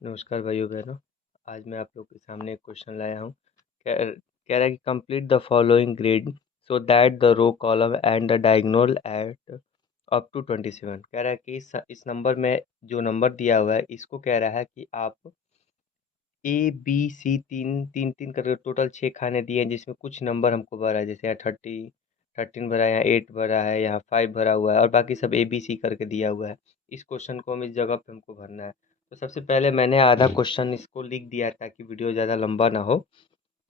नमस्कार भाइयों बहनों। आज मैं आप लोग के सामने एक क्वेश्चन लाया हूँ। कह रहा है कि complete the following grid so that the row column and the diagonal add up to 27। कह रहा है कि इस नंबर में जो नंबर दिया हुआ है इसको कह रहा है कि आप ए बी सी तीन तीन तीन करके टोटल 6 खाने दिए हैं, जिसमें कुछ नंबर हमको भरा है, जैसे यहाँ 13 भरा है, यहाँ 8 भरा है, यहाँ 5 भरा हुआ है और बाकी सब ए बी सी करके दिया हुआ है। इस क्वेश्चन को हम इस जगह पे हमको भरना है। तो सबसे पहले मैंने आधा क्वेश्चन इसको लिख दिया ताकि वीडियो ज़्यादा लंबा ना हो।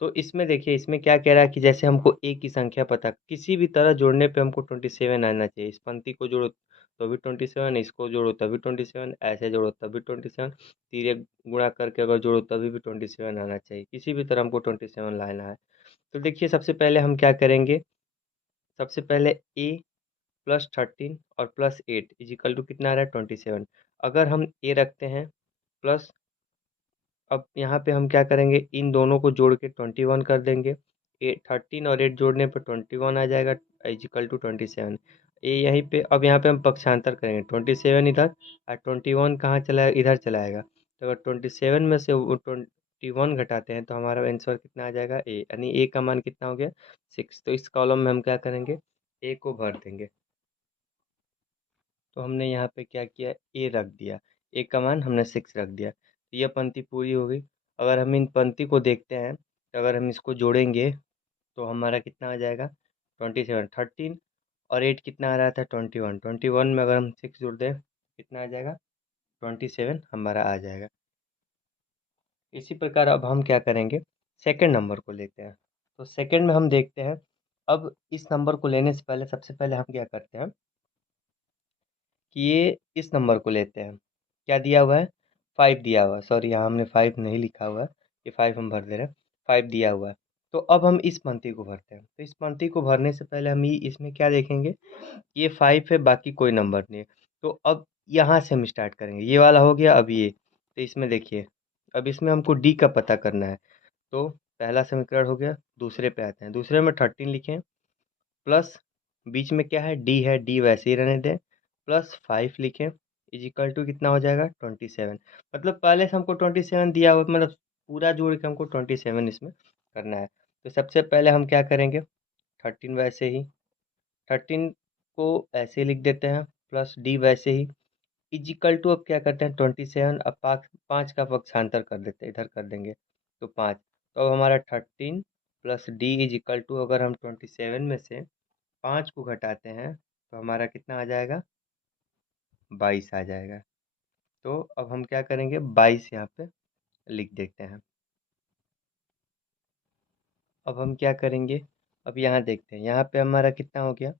तो इसमें देखिए, इसमें क्या कह रहा है कि जैसे हमको ए की संख्या पता किसी भी तरह जोड़ने पे हमको 27 आना चाहिए। इस पंक्ति को जोड़ो तो भी 27, इसको जोड़ो तभी 27, ऐसे जोड़ो तभी 27, तीरे गुणा करके अगर जोड़ो तभी भी 27 आना चाहिए। किसी भी तरह हमको 27 लाना है। तो देखिए, सबसे पहले हम क्या करेंगे। सबसे पहले ए +13 और +8 इजिकल टू कितना आ रहा है 27। अगर हम ए रखते हैं प्लस, अब यहाँ पे हम क्या करेंगे, इन दोनों को जोड़ के 21 कर देंगे। 13 और 8 जोड़ने पर 21 आ जाएगा इजिकल टू 27। ये यहीं पे, अब यहाँ पे हम पक्षांतर करेंगे, 27 इधर और 21 कहाँ चला, इधर चलाएगा। तो अगर 27 में से वो 21 घटाते हैं तो हमारा आंसर कितना आ जाएगा, ए, यानी ए का मान कितना हो गया 6। तो इस कॉलम में हम क्या करेंगे, ए को भर देंगे। तो हमने यहाँ पे क्या किया, ए रख दिया, ए का मान हमने 6 रख दिया। तो यह पंक्ति पूरी हो गई। अगर हम इन पंक्ति को देखते हैं तो अगर हम इसको जोड़ेंगे तो हमारा कितना आ जाएगा 27। 13 और 8 कितना आ रहा था 21। 21 में अगर हम 6 जोड़ दें कितना आ जाएगा 27 हमारा आ जाएगा। इसी प्रकार अब हम क्या करेंगे, सेकंड नंबर को लेते हैं। तो सेकंड में हम देखते हैं। अब इस नंबर को लेने से पहले सबसे पहले हम क्या करते हैं कि ये इस नंबर को लेते हैं। क्या दिया हुआ है, 5 दिया हुआ है। सॉरी, यहाँ हमने 5 नहीं लिखा हुआ है, ये 5 हम भर दे रहे हैं। 5 दिया हुआ है। तो अब हम इस पंक्ति को भरते हैं। तो इस पंक्ति को भरने से पहले हम ये इसमें क्या देखेंगे, ये 5 है, बाकी कोई नंबर नहीं है। तो अब यहाँ से हम स्टार्ट करेंगे, ये वाला हो गया। अब ये, तो इसमें देखिए, अब इसमें हमको डी का पता करना है। तो पहला समीकरण हो गया। दूसरे पे आते हैं। दूसरे में 13 लिखें प्लस, बीच में क्या है, डी है, डी वैसे ही रहने दें, +5 लिखें इजिकल टू कितना हो जाएगा 27। मतलब पहले से हमको 27 दिया हुआ, मतलब पूरा जोड़ के हमको 27 इसमें करना है। तो सबसे पहले हम क्या करेंगे, 13 वैसे ही, 13 को ऐसे ही लिख देते हैं, प्लस डी वैसे ही, इजिकल टू अब क्या करते हैं 27। अब 5 का पक्षांतर कर देते हैं, इधर कर देंगे तो 5। तो अब हमारा 13 प्लस डी इजिकल टू, अगर हम 27 में से 5 को घटाते हैं तो हमारा कितना आ जाएगा 22 आ जाएगा। तो अब हम क्या करेंगे, 22 यहाँ पे लिख देते हैं। अब हम क्या करेंगे, अब यहाँ देखते हैं, यहाँ पे हमारा कितना हो गया।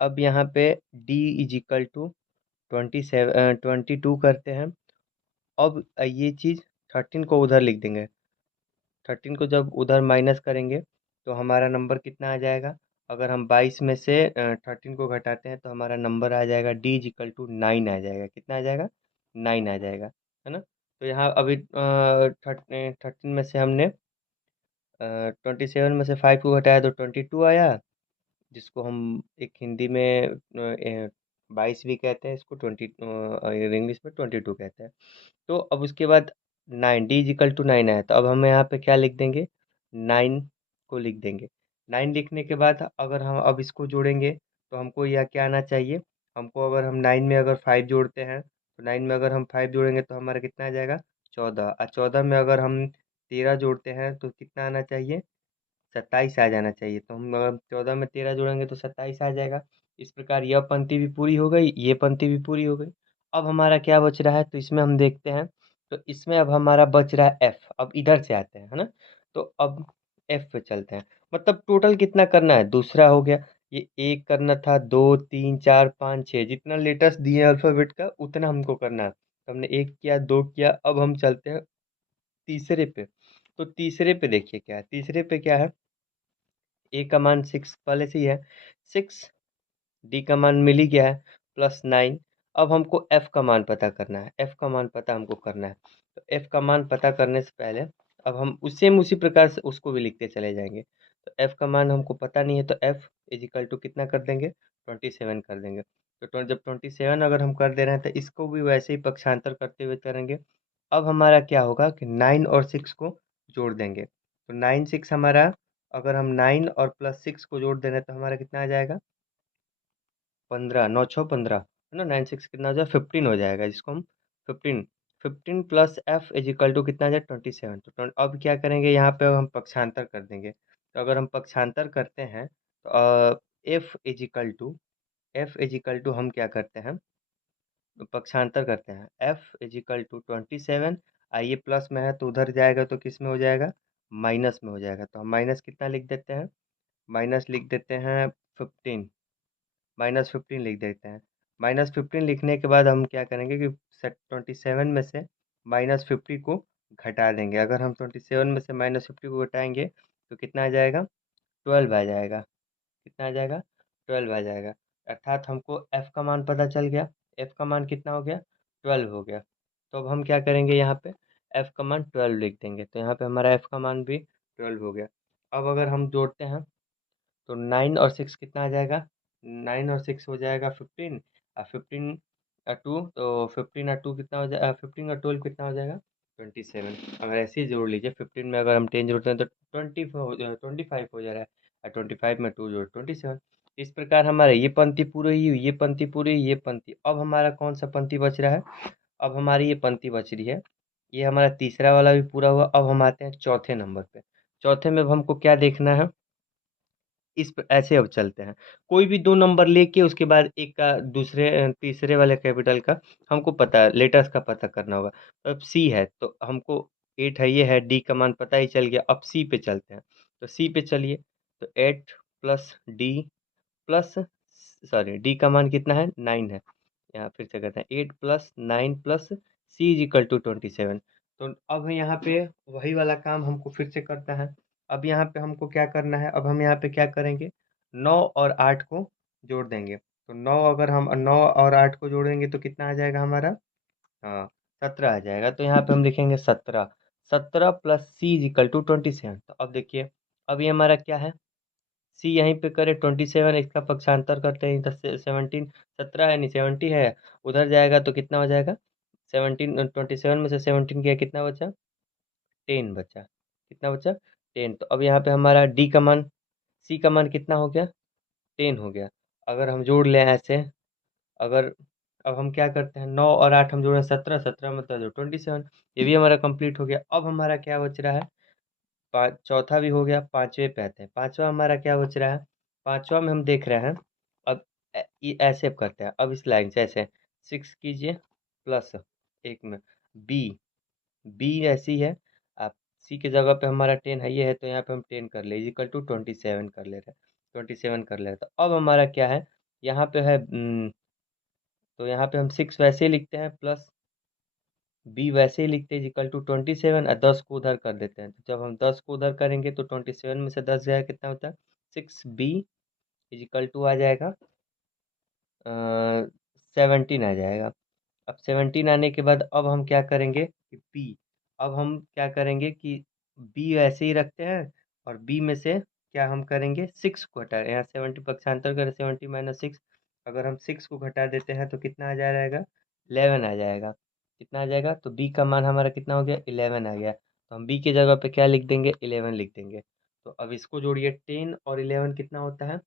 अब यहाँ पे d इजिकल टू 22 करते हैं। अब ये चीज़ 13 को उधर लिख देंगे। 13 को जब उधर माइनस करेंगे तो हमारा नंबर कितना आ जाएगा। अगर हम 22 में से 13 को घटाते हैं तो हमारा नंबर आ जाएगा d इजिकल टू 9 आ जाएगा। कितना आ जाएगा 9 आ जाएगा, है ना। तो यहाँ अभी 13 में से हमने 27 में से 5 को घटाया तो 22 आया, जिसको हम एक हिंदी में 22 भी कहते हैं, इसको 20 इंग्लिश में 22 कहते हैं। तो अब उसके बाद 9, डी इजिकल टू 9 आया, तो अब हम यहाँ पे क्या लिख देंगे, 9 को लिख देंगे। 9 लिखने के बाद अगर हम अब इसको जोड़ेंगे तो हमको यह क्या आना चाहिए, हमको अगर हम 9 में अगर 5 जोड़ते हैं तो 9 में अगर हम 5 जोड़ेंगे तो हमारा कितना आ जाएगा 14। और 14 में अगर हम 13 जोड़ते हैं तो कितना आना चाहिए 27 आ जाना चाहिए। तो हम अगर 14 में 13 जोड़ेंगे तो 27 आ जाएगा। इस प्रकार यह पंक्ति भी पूरी हो गई, ये पंक्ति भी पूरी हो गई। अब हमारा क्या बच रहा है, तो इसमें हम देखते हैं। तो इसमें अब हमारा बच रहा है एफ। अब इधर से आते हैं, है ना। तो अब एफ पे चलते हैं। मतलब टोटल कितना करना है, दूसरा हो गया। ये एक करना था, 2 3 4 5 6, जितना लेटर्स दिए अल्फ़ाबेट का उतना हमको करना है। तो हमने एक किया, दो किया, अब हम चलते हैं तीसरे पे। तो तीसरे पे देखिए क्या है, तीसरे पे क्या है, ए का मान 6 पहले से ही है, 6, डी का मान मिल ही गया है +9। अब हमको एफ का मान पता करना है, एफ का मान पता हमको करना है। तो एफ का मान पता करने से पहले अब हम उसी प्रकार से उसको भी लिखते चले जाएंगे। तो एफ का मान हमको पता नहीं है, तो एफ इजिकल टू कितना कर देंगे 27 कर देंगे। तो जब 27 अगर हम कर दे रहे हैं तो इसको भी वैसे ही पक्षांतर करते हुए करेंगे। अब हमारा क्या होगा कि 9 और 6 को जोड़ देंगे, तो 9 6 हमारा, अगर हम 9 और प्लस 6 को जोड़ देना तो हमारा कितना आ जाएगा, 15, 9 6 15 है ना, 9 6 कितना हो जाएगा, 15 हो जाएगा, जिसको हम 15, 15 plus F is equal to कितना आ जाएगा, 27। तो अब क्या करेंगे, यहाँ पे हम पक्षांतर कर देंगे, तो अगर हम पक्षांतर करते हैं तो एफ इज इक्वल टू हम क्या करते हैं, तो पक्षांतर करते हैं, एफ इज इक्वल टू 27, आइए प्लस में है तो उधर जाएगा तो किस में हो जाएगा, माइनस में हो जाएगा, तो हम माइनस कितना लिख देते हैं, माइनस लिख देते हैं 15, -15 लिख देते हैं। -15 लिखने के बाद हम क्या करेंगे कि 27 में से -50 को घटा देंगे, अगर हम 27 में से -50 को घटाएंगे तो कितना आ जाएगा, 12 आ जाएगा, कितना आ जाएगा, 12 आ जाएगा, अर्थात हमको f का मान पता चल गया, f का मान कितना हो गया, 12 हो गया। तो अब हम क्या करेंगे, यहाँ पे f का मान 12 लिख देंगे, तो यहाँ पे हमारा f का मान भी 12 हो गया। अब अगर हम जोड़ते हैं तो 9 और 6 कितना आ जाएगा, 9 और 6 हो जाएगा 15, और 15 2, तो 15 और 2 कितना हो जाएगा, 15 और 12 कितना हो जाएगा, 27। अगर ऐसे ही जोड़ लीजिए, 15 में अगर हम 10 जोड़ते हैं तो 25 हो जा रहा है, और 25 में 2 जोड़ 27। इस प्रकार हमारा ये पंक्ति पूरी हुई, ये पंक्ति पूरी हुई, ये पंक्ति, अब हमारा कौन सा पंक्ति बच रहा है, अब हमारी ये पंक्ति बच रही है, ये हमारा तीसरा वाला भी पूरा हुआ। अब हम आते हैं चौथे नंबर पे, चौथे में अब हमको क्या देखना है, ऐसे अब चलते हैं, कोई भी दो नंबर लेके उसके बाद एक का दूसरे तीसरे वाले कैपिटल का हमको पता, लेटर्स का पता करना होगा। तो अब सी है तो हमको 8 है, ये है, डी का मान पता ही चल गया, अब सी पे चलते हैं, तो सी पे चलिए, तो 8 plus D plus, sorry D का मान कितना है, 9 है, यहाँ फिर से करते हैं, 8 plus 9 plus C is equal to 27। तो अब यहाँ पे वही वाला काम हमको फिर से करना है। अब यहाँ पे हमको क्या करना है, अब हम यहाँ पे क्या करेंगे, 9 और 8 को जोड़ देंगे, तो 9, अगर हम 9 और 8 को जोड़ेंगे तो कितना आ जाएगा हमारा, हाँ 17 आ जाएगा, तो यहाँ पे हम लिखेंगे 17, 17 plus C is equal to 27। तो अब देखिए, अब ये हमारा क्या है, सी यहीं पे करे 27, इसका पक्षांतर करते हैं तो 17, 17 है नहीं 70 है, उधर जाएगा तो कितना हो जाएगा, 17, 27 में से 17 गया, कितना बचा, 10 बचा, कितना बचा, 10। तो अब यहाँ पे हमारा डी का मान, सी का मान कितना हो गया, 10 हो गया। अगर हम जोड़ लें ऐसे, अगर, अब हम क्या करते हैं, 9 और 8 हम जोड़ें 17, 17 मतलब जो 27, ये भी हमारा कंप्लीट हो गया। अब हमारा क्या बच रहा है, पाँच, चौथा भी हो गया, पांचवे पे आते हैं, पांचवा हमारा क्या बच रहा है, पांचवा में हम देख रहे हैं, अब ये ऐसे करते हैं, अब इस लाइन से ऐसे 6 कीजिए प्लस एक में बी, बी ऐसी है, आप सी की जगह पे हमारा 10 है, ये है, तो यहाँ पे हम 10 कर ले, इक्वल टू 27 कर ले रहे हैं, 27 कर ले रहे हैं। तो अब हमारा क्या है, यहाँ पे है तो यहाँ पे हम 6 वैसे ही लिखते हैं, प्लस बी वैसे ही लिखते हैं, इक्वल टू 27, और 10 को उधर कर देते हैं, तो जब हम 10 को उधर करेंगे तो 27 में से 10 जाएगा, कितना होता है, 6b इक्वल टू आ जाएगा 17 आ जाएगा। अब 17 आने के बाद अब हम क्या करेंगे कि बी, अब हम क्या करेंगे कि बी ऐसे ही रखते हैं, और बी में से क्या हम करेंगे, 6 को हटा, यहाँ 70 पक्षांतर करें, 70 माइनस 6, अगर हम 6 को घटा देते हैं तो कितना आ जाएगा, 11 आ जाएगा, कितना आ जाएगा, तो बी का मान हमारा कितना हो गया, 11 आ गया, तो हम बी की जगह पे क्या लिख देंगे, 11 लिख देंगे। तो अब इसको जोड़िए, 10 और 11 कितना होता है,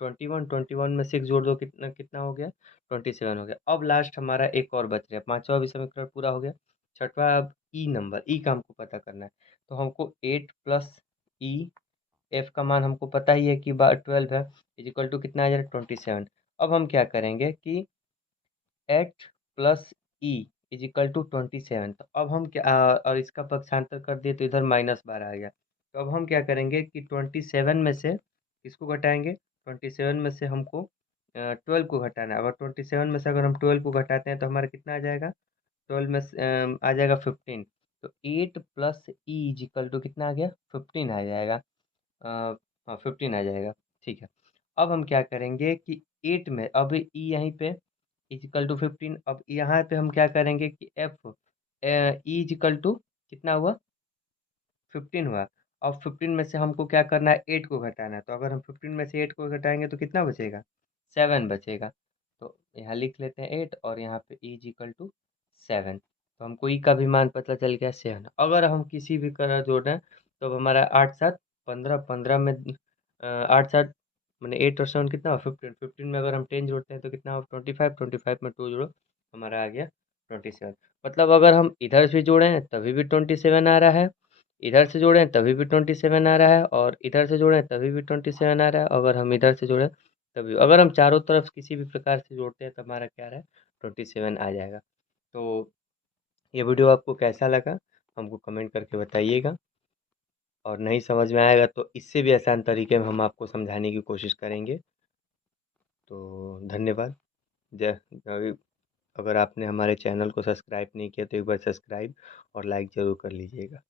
21, 21 में 6 जोड़ दो, कितना कितना हो गया, 27 हो गया। अब लास्ट हमारा एक और बच रहा है, पांचवा भी समीकरण पूरा हो गया। छठवा, अब ई नंबर, ई का हमको पता करना है, तो हमको 8 प्लस ई, एफ का मान हमको पता ही है कि 12 है, इज इक्वल टू कितना आ जाएगा, 27। अब हम क्या करेंगे कि 8 plus E is equal to 27, तो अब हम क्या और इसका पक्षांतर कर दिए तो इधर -12 आ गया, तो अब हम क्या करेंगे कि 27 में से किसको घटाएंगे, 27 में से हमको 12 को घटाना है। अगर 27 में से अगर हम 12 को घटाते हैं तो हमारा कितना आ जाएगा, 12 में से आ जाएगा 15, तो 8 plus E is equal to कितना आ गया, 15 आ जाएगा, हाँ 15 आ जाएगा, ठीक है। अब हम क्या करेंगे कि 8 में अब ई यहीं पे इजिकल टू 15, अब यहाँ पे हम क्या करेंगे कि एफ ई इजिकल टू कितना हुआ, 15 हुआ। अब 15 में से हमको क्या करना है, 8 को घटाना है, तो अगर हम 15 में से 8 को घटाएंगे तो कितना बचेगा, 7 बचेगा। तो यहाँ लिख लेते हैं 8 और यहाँ पे ई इजिकल टू 7। तो हमको ई का भी मान पता चल गया 7। अगर हम किसी भी तरह जोड़ रहे हैं तो अब हमारा 8 7 15, 15 में 8 7 मैंने 8 और 7 कितना 15, 15 में अगर हम 10 जोड़ते हैं तो कितना हो 25, 25 में 2 जोड़ो हमारा आ गया 27। मतलब अगर हम इधर से जोड़े हैं तभी भी 27 आ रहा है, इधर से जोड़े हैं तभी भी 27 आ रहा है, और इधर से जोड़े हैं तभी भी 27 आ रहा है। अगर हम इधर से जोड़े तभी, अगर हम चारों तरफ किसी भी प्रकार से जोड़ते हैं तो हमारा क्या रहा है 27 आ जाएगा। तो ये वीडियो आपको कैसा लगा हमको कमेंट करके बताइएगा, और नहीं समझ में आएगा तो इससे भी आसान तरीके में हम आपको समझाने की कोशिश करेंगे। तो धन्यवाद। जय अभी अगर आपने हमारे चैनल को सब्सक्राइब नहीं किया तो एक बार सब्सक्राइब और लाइक ज़रूर कर लीजिएगा।